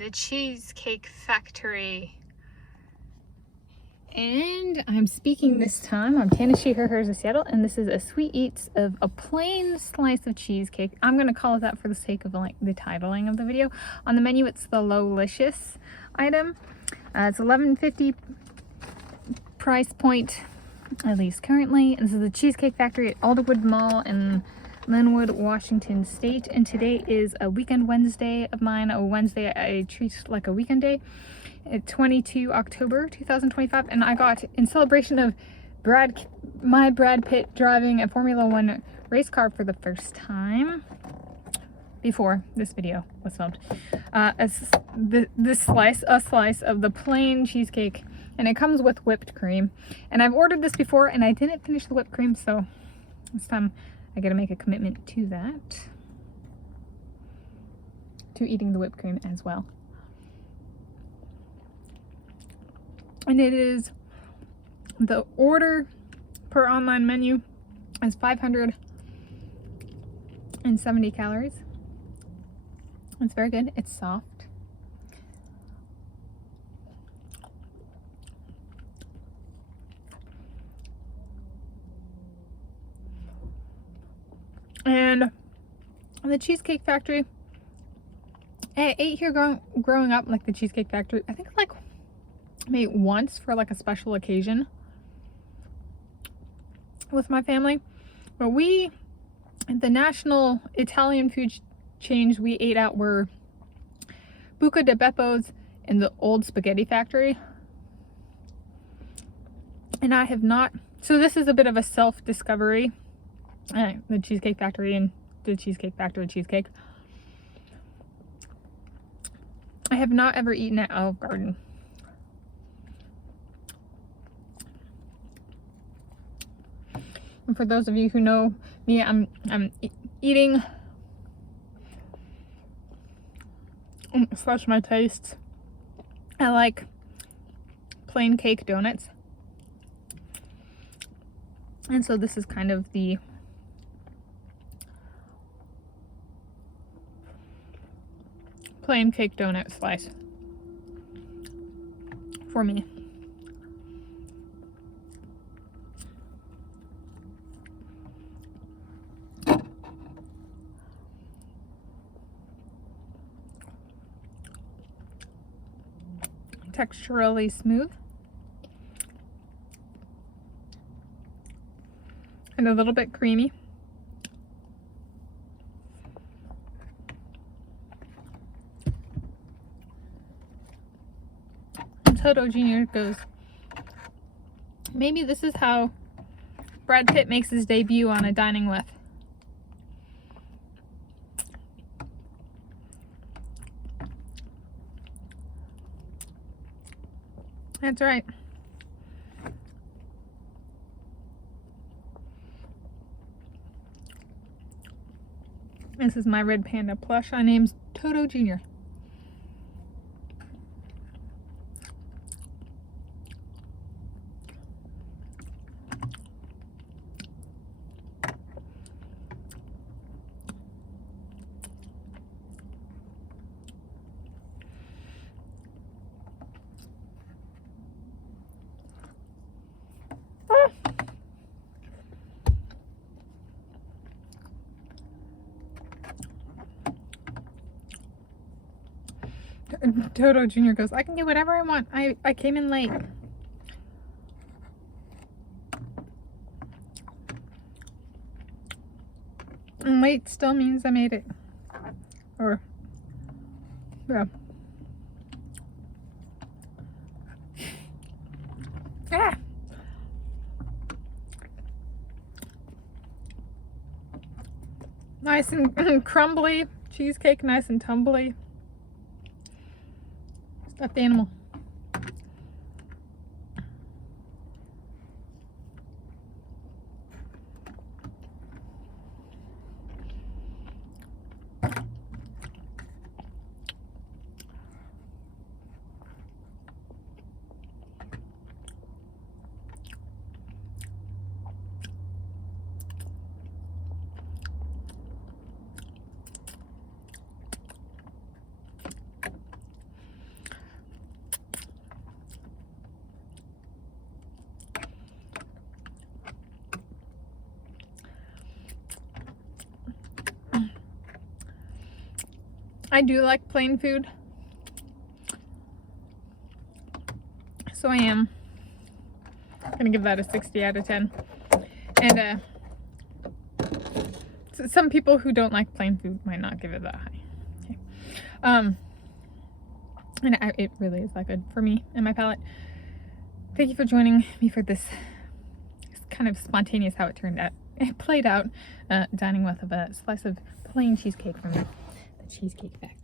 the Cheesecake Factory. And I'm speaking this time. I'm Tanis Coralee of Seattle, and this is a sweet eats of a plain slice of cheesecake. I'm going to call it that for the sake of like the titling of the video. On the menu, it's the Lowlicious item. It's $11.50 price point, at least currently. This is the Cheesecake Factory at Alderwood Mall in Lynnwood, Washington State. And today is a weekend Wednesday of mine. A Wednesday I treat like a weekend day. It's 22 October 2025, and I got, in celebration of my Brad Pitt driving a Formula One race car for the first time before this video was filmed, a slice of the plain cheesecake, and it comes with whipped cream. And I've ordered this before and I didn't finish the whipped cream, so this time I gotta make a commitment to that, to eating the whipped cream as well. And it is, the order per online menu is 570 calories. It's very good. It's soft. And the Cheesecake Factory, I ate here growing up, like the Cheesecake Factory, I think like maybe once for like a special occasion with my family. But the national Italian food chains we ate at were Buca di Beppo's and the Old Spaghetti Factory. And I have not, so this is a bit of a self-discovery, the Cheesecake Factory and the Cheesecake Factory cheesecake. I have not ever eaten at Olive Garden. And for those of you who know me, I'm eating slash my tastes. I like plain cake donuts, and so this is kind of the plain cake donut slice for me. Texturally smooth and a little bit creamy. And Toto Jr. goes, maybe this is how Brad Pitt makes his debut on A Dining With. That's right. This is my red panda plush. I named Toto Jr. Toto Jr. goes, I can do whatever I want. I came in late. And late still means I made it. Or, yeah. Ah! Nice and crumbly. Cheesecake, nice and tumbly. Stuffed animal. I do like plain food, so I am gonna give that a 60 out of 10. And some people who don't like plain food might not give it that high. Okay. And it really is that good for me and my palate. Thank you for joining me for this. It's kind of spontaneous how it turned out. It played out dining with a slice of plain cheesecake from the Cheesecake Factory.